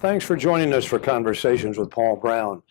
Thanks for joining us for Conversations with Paul Brown.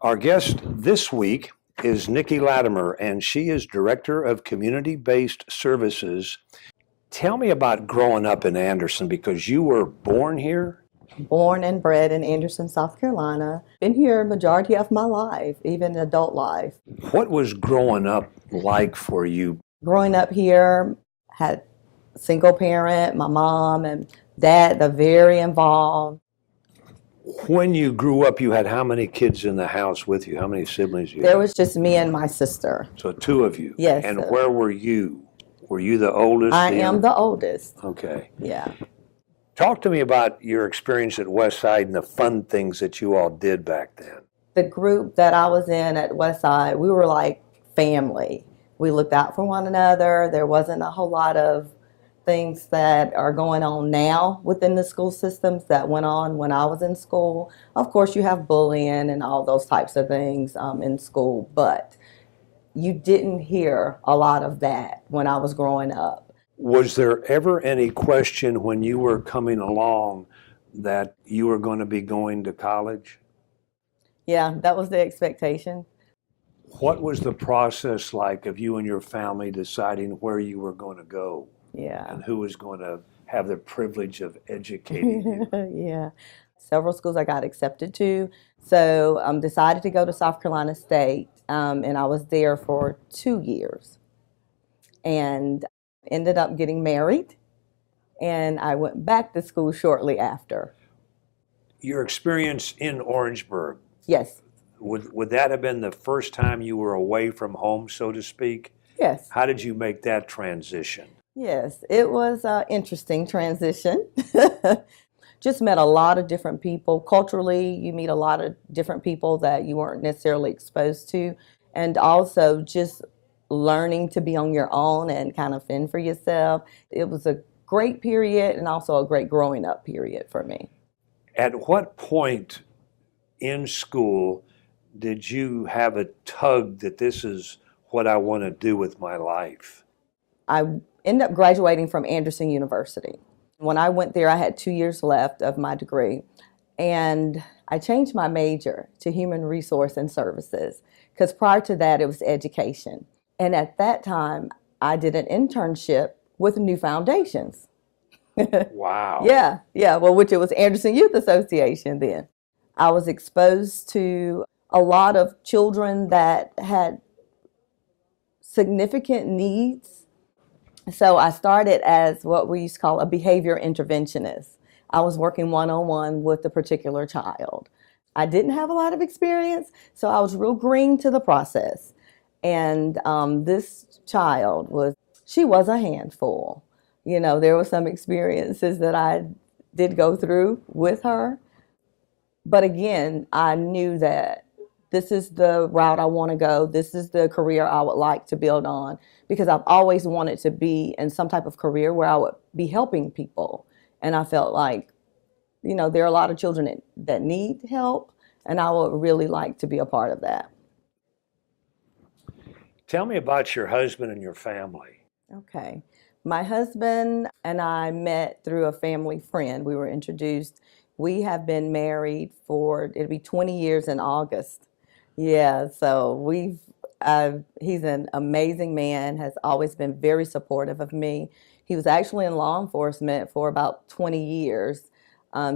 Our guest this week is Nikki Latimer, and she is Director of Community-Based Services. Tell me about growing up in Anderson, because you were born here? Born and bred in Anderson, South Carolina. Been here majority of my life, even adult life. What was growing up like for you? Growing up here, had single parent, my mom and dad, they're very involved. When you grew up, you had how many kids in the house with you? How many siblings you had? There was just me and my sister. So two of you? Yes. And where were you? Were you the oldest? I am the oldest. Okay. Yeah. Talk to me about your experience at Westside and the fun things that you all did back then. The group that I was in at Westside, we were like family. We looked out for one another. There wasn't a whole lot of things that are going on now within the school systems that went on when I was in school. Of course, you have bullying and all those types of things in school, but you didn't hear a lot of that when I was growing up. Was there ever any question when you were coming along that you were going to be going to college? Yeah, that was the expectation. What was the process like of you and your family deciding where you were going to go? Yeah. And who was going to have the privilege of educating you? Yeah. Several schools I got accepted to. So decided to go to South Carolina State, and I was there for 2 years. And ended up getting married, and I went back to school shortly after. Your experience in Orangeburg, Yes. would that have been the first time you were away from home, so to speak? Yes. How did you make that transition? Yes, it was an interesting transition. Just met a lot of different people. Culturally, you meet a lot of different people that you weren't necessarily exposed to. And also just learning to be on your own and kind of fend for yourself. It was a great period and also a great growing up period for me. At what point in school did you have a tug that this is what I want to do with my life? I ended up graduating from Anderson University. When I went there, I had 2 years left of my degree, and I changed my major to human resource and services, because prior to that, it was education. And at that time, I did an internship with New Foundations. Wow. Yeah, well, which it was Anderson Youth Association then. I was exposed to a lot of children that had significant needs. So I started as what we used to call a behavior interventionist. I was working one-on-one with a particular child. I didn't have a lot of experience, so I was real green to the process. And this child she was a handful. You know, there were some experiences that I did go through with her. But again, I knew that this is the route I want to go. This is the career I would like to build on, because I've always wanted to be in some type of career where I would be helping people. And I felt like, you know, there are a lot of children that need help, and I would really like to be a part of that. Tell me about your husband and your family. Okay. My husband and I met through a family friend. We were introduced. We have been married it'll be 20 years in August. Yeah, so he's an amazing man, has always been very supportive of me. He was actually in law enforcement for about 20 years,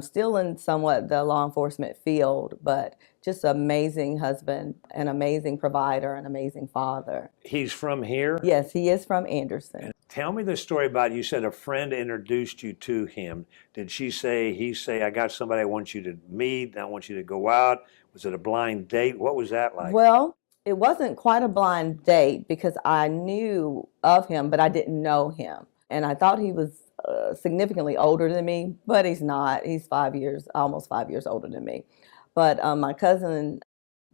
still in somewhat the law enforcement field, but just an amazing husband, an amazing provider, an amazing father. He's from here? Yes, he is from Anderson. And tell me the story about, you said a friend introduced you to him. Did he say, I got somebody I want you to meet, I want you to go out? Was it a blind date? What was that like? Well, it wasn't quite a blind date, because I knew of him, but I didn't know him. And I thought he was significantly older than me, but he's not. He's almost 5 years older than me. But my cousin,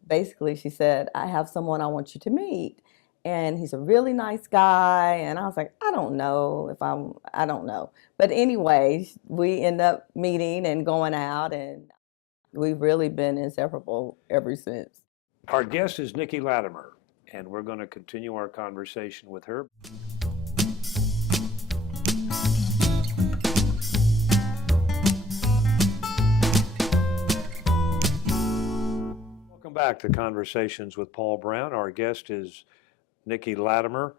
basically, she said, I have someone I want you to meet. And he's a really nice guy. And I was like, I don't know. But anyway, we end up meeting and going out, and we've really been inseparable ever since. Our guest is Nikki Latimer, and we're going to continue our conversation with her. Welcome back to Conversations with Paul Brown. Our guest is Nikki Latimer.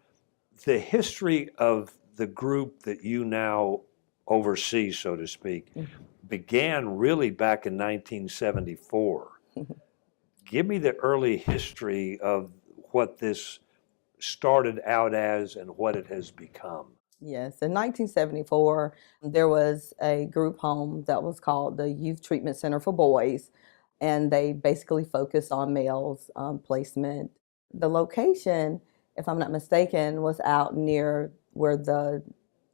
The history of the group that you now oversee, so to speak, began really back in 1974. Give me the early history of what this started out as and what it has become. Yes, in 1974, there was a group home that was called the Youth Treatment Center for Boys, and they basically focused on males placement. The location, if I'm not mistaken, was out near where the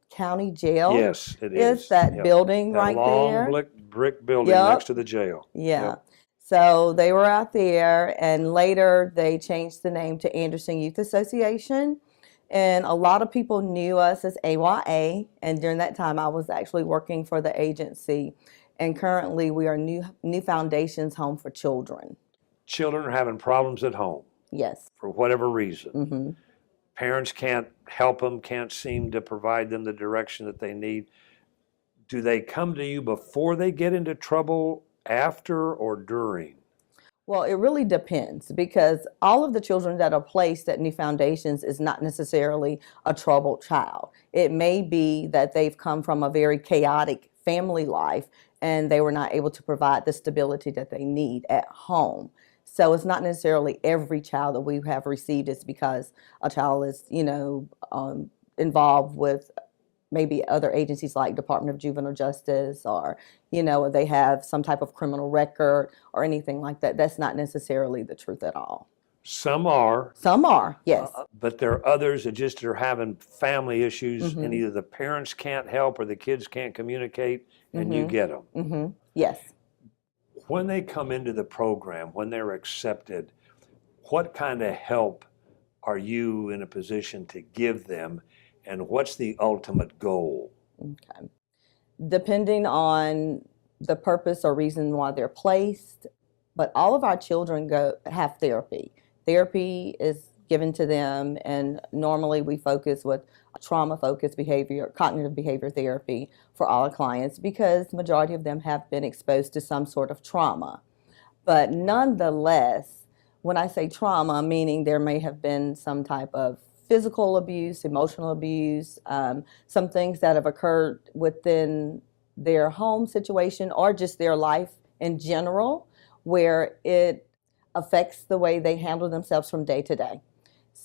county jail Yes, it is, is. that Yep. building That right long there. brick building Yep. next to the jail. Yeah. Yep. So they were out there, and later they changed the name to Anderson Youth Association. And a lot of people knew us as AYA. And during that time, I was actually working for the agency. And currently, we are New Foundations Home for Children. Children are having problems at home Yes. for whatever reason. Mm-hmm. Parents can't help them, can't seem to provide them the direction that they need. Do they come to you before they get into trouble, after, or during? Well, it really depends, because all of the children that are placed at New Foundations is not necessarily a troubled child. It may be that they've come from a very chaotic family life and they were not able to provide the stability that they need at home. So it's not necessarily every child that we have received is because a child is, involved with maybe other agencies like Department of Juvenile Justice, or they have some type of criminal record or anything like that. That's not necessarily the truth at all. Some are, Some are, yes. but there are others that just are having family issues, and either the parents can't help or the kids can't communicate, and you get them. Yes. When they come into the program, when they're accepted, what kind of help are you in a position to give them, and what's the ultimate goal? Okay. Depending on the purpose or reason why they're placed, but all of our children have therapy. Therapy is given to them, and normally we focus with trauma-focused behavior, cognitive behavior therapy for all our clients, because the majority of them have been exposed to some sort of trauma. But nonetheless, when I say trauma, meaning there may have been some type of physical abuse, emotional abuse, some things that have occurred within their home situation or just their life in general, where it affects the way they handle themselves from day to day.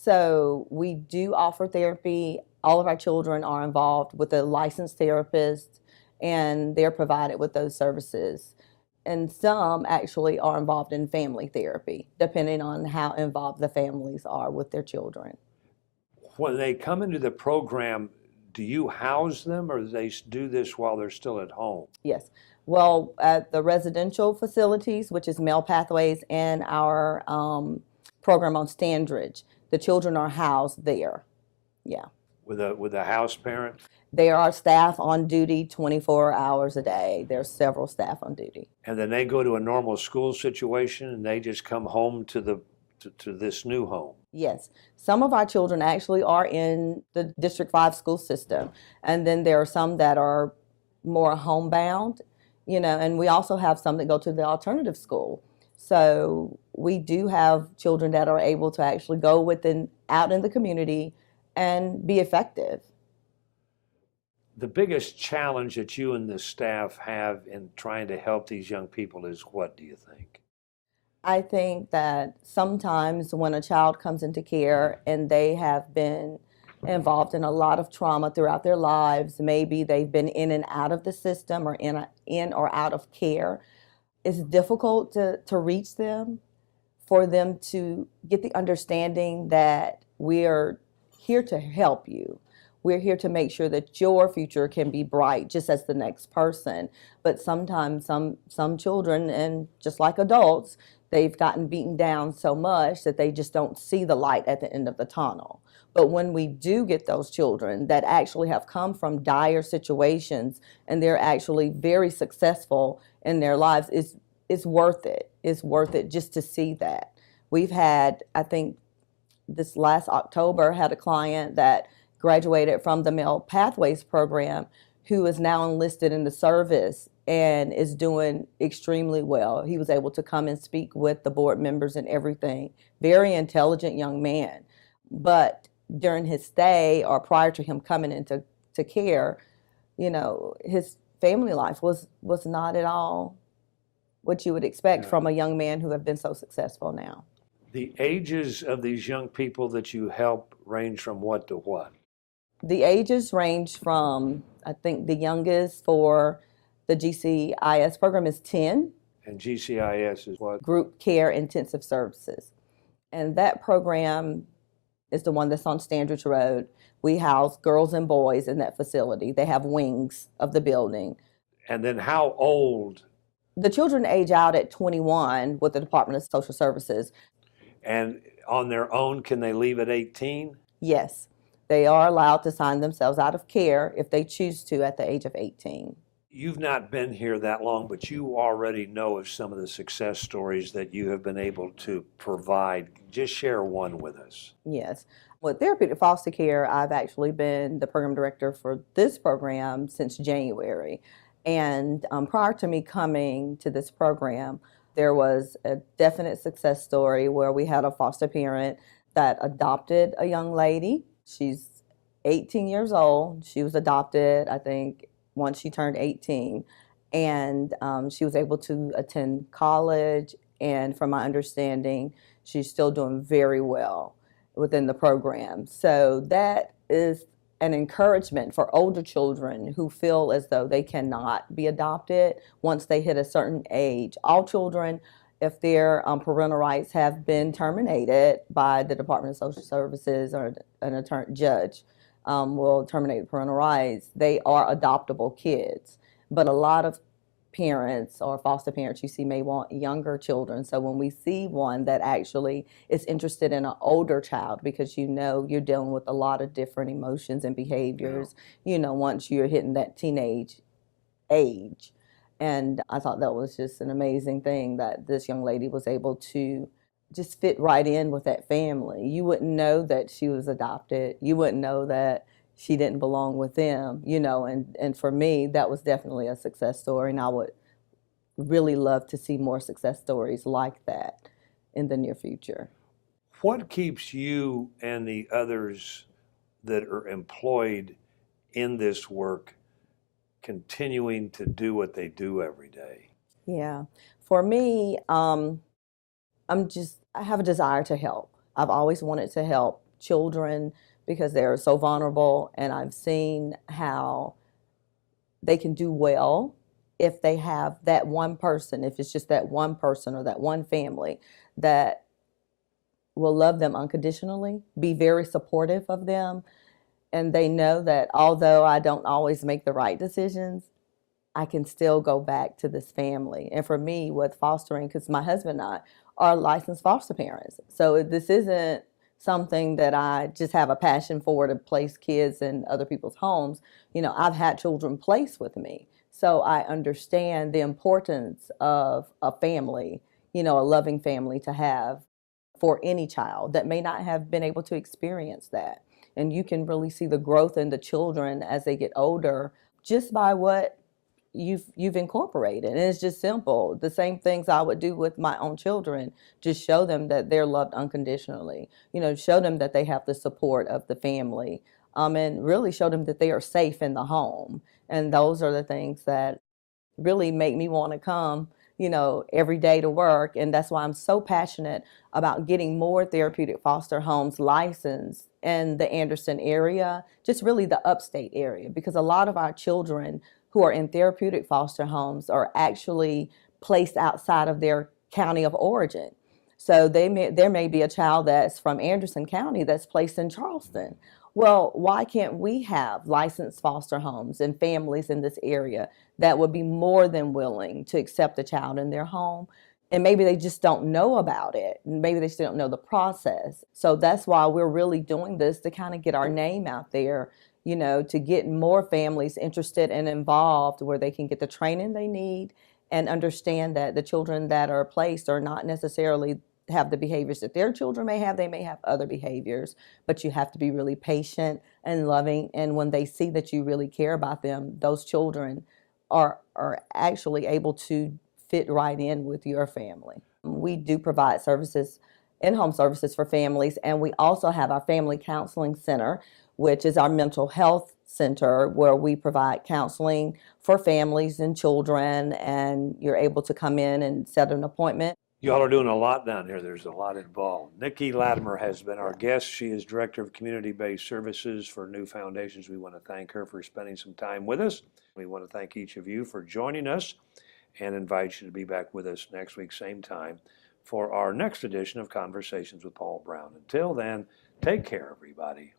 So we do offer therapy. All of our children are involved with a licensed therapist, and they're provided with those services. And some actually are involved in family therapy, depending on how involved the families are with their children. When they come into the program, do you house them, or do they do this while they're still at home? Yes. Well, at the residential facilities, which is Male Pathways, and our program on Standridge, the children are housed there. Yeah. With a house parent? There are staff on duty 24 hours a day. There's several staff on duty. And then they go to a normal school situation, and they just come home to this new home? Yes. Some of our children actually are in the District 5 school system, and then there are some that are more homebound, and we also have some that go to the alternative school. So we do have children that are able to actually go out in the community and be effective. The biggest challenge that you and the staff have in trying to help these young people is what, do you think? I think that sometimes when a child comes into care and they have been involved in a lot of trauma throughout their lives, maybe they've been in and out of the system or in or out of care, it's difficult to reach them, for them to get the understanding that we're here to help you. We're here to make sure that your future can be bright just as the next person. But sometimes some children, and just like adults, they've gotten beaten down so much that they just don't see the light at the end of the tunnel. But when we do get those children that actually have come from dire situations and they're actually very successful in their lives, it's worth it. It's worth it just to see that. We've had, I think this last October, had a client that graduated from the Male Pathways program who is now enlisted in the service, and is doing extremely well. He was able to come and speak with the board members and everything. Very intelligent young man. But during his stay or prior to him coming into care, his family life was not at all what you would expect from a young man who have been so successful now. The ages of these young people that you help range from what to what? The ages range from, I think the youngest for the GCIS program is 10. And GCIS is what? Group Care Intensive Services. And that program is the one that's on Standridge Road. We house girls and boys in that facility. They have wings of the building. And then how old? The children age out at 21 with the Department of Social Services. And on their own, can they leave at 18? Yes, they are allowed to sign themselves out of care if they choose to at the age of 18. You've not been here that long, but you already know of some of the success stories that you have been able to provide. Just share one with us. Yes. With therapeutic foster care, I've actually been the program director for this program since January. And prior to me coming to this program, there was a definite success story where we had a foster parent that adopted a young lady. She's 18 years old. She was adopted, I think, once she turned 18. And she was able to attend college. And from my understanding, she's still doing very well within the program. So that is an encouragement for older children who feel as though they cannot be adopted once they hit a certain age. All children, if their parental rights have been terminated by the Department of Social Services or an attorney judge, will terminate parental rights, they are adoptable kids. But a lot of parents or foster parents you see may want younger children. So when we see one that actually is interested in an older child, because you're dealing with a lot of different emotions and behaviors, once you're hitting that teenage age. And I thought that was just an amazing thing that this young lady was able to just fit right in with that family. You wouldn't know that she was adopted. You wouldn't know that she didn't belong with them, and for me, that was definitely a success story, and I would really love to see more success stories like that in the near future. What keeps you and the others that are employed in this work continuing to do what they do every day? Yeah, for me, I have a desire to help. I've always wanted to help children because they're so vulnerable, and I've seen how they can do well if they have that one person, if it's just that one person or that one family that will love them unconditionally, be very supportive of them, and they know that although I don't always make the right decisions, I can still go back to this family. And for me, with fostering, because my husband and I are licensed foster parents, so this isn't something that I just have a passion for to place kids in other people's homes. I've had children placed with me, so I understand the importance of a family, a loving family to have for any child that may not have been able to experience that. And you can really see the growth in the children as they get older just by what you've incorporated. And it's just simple. The same things I would do with my own children, just show them that they're loved unconditionally, show them that they have the support of the family, and really show them that they are safe in the home. And those are the things that really make me want to come, every day to work. And that's why I'm so passionate about getting more therapeutic foster homes licensed in the Anderson area, just really the upstate area, because a lot of our children who are in therapeutic foster homes are actually placed outside of their county of origin. So there may be a child that's from Anderson County that's placed in Charleston. Well, why can't we have licensed foster homes and families in this area that would be more than willing to accept a child in their home? And maybe they just don't know about it. Maybe they still don't know the process. So that's why we're really doing this, to kind of get our name out there, to get more families interested and involved where they can get the training they need and understand that the children that are placed are not necessarily have the behaviors that their children may have. They may have other behaviors, but you have to be really patient and loving. And when they see that you really care about them, those children are actually able to fit right in with your family. We do provide services, in-home services for families, and we also have our Family Counseling Center, which is our mental health center where we provide counseling for families and children, and you're able to come in and set an appointment. Y'all are doing a lot down here. There's a lot involved. Nikki Latimer has been our guest. She is Director of Community-Based Services for New Foundations. We want to thank her for spending some time with us. We want to thank each of you for joining us and invite you to be back with us next week, same time, for our next edition of Conversations with Paul Brown. Until then, take care, everybody.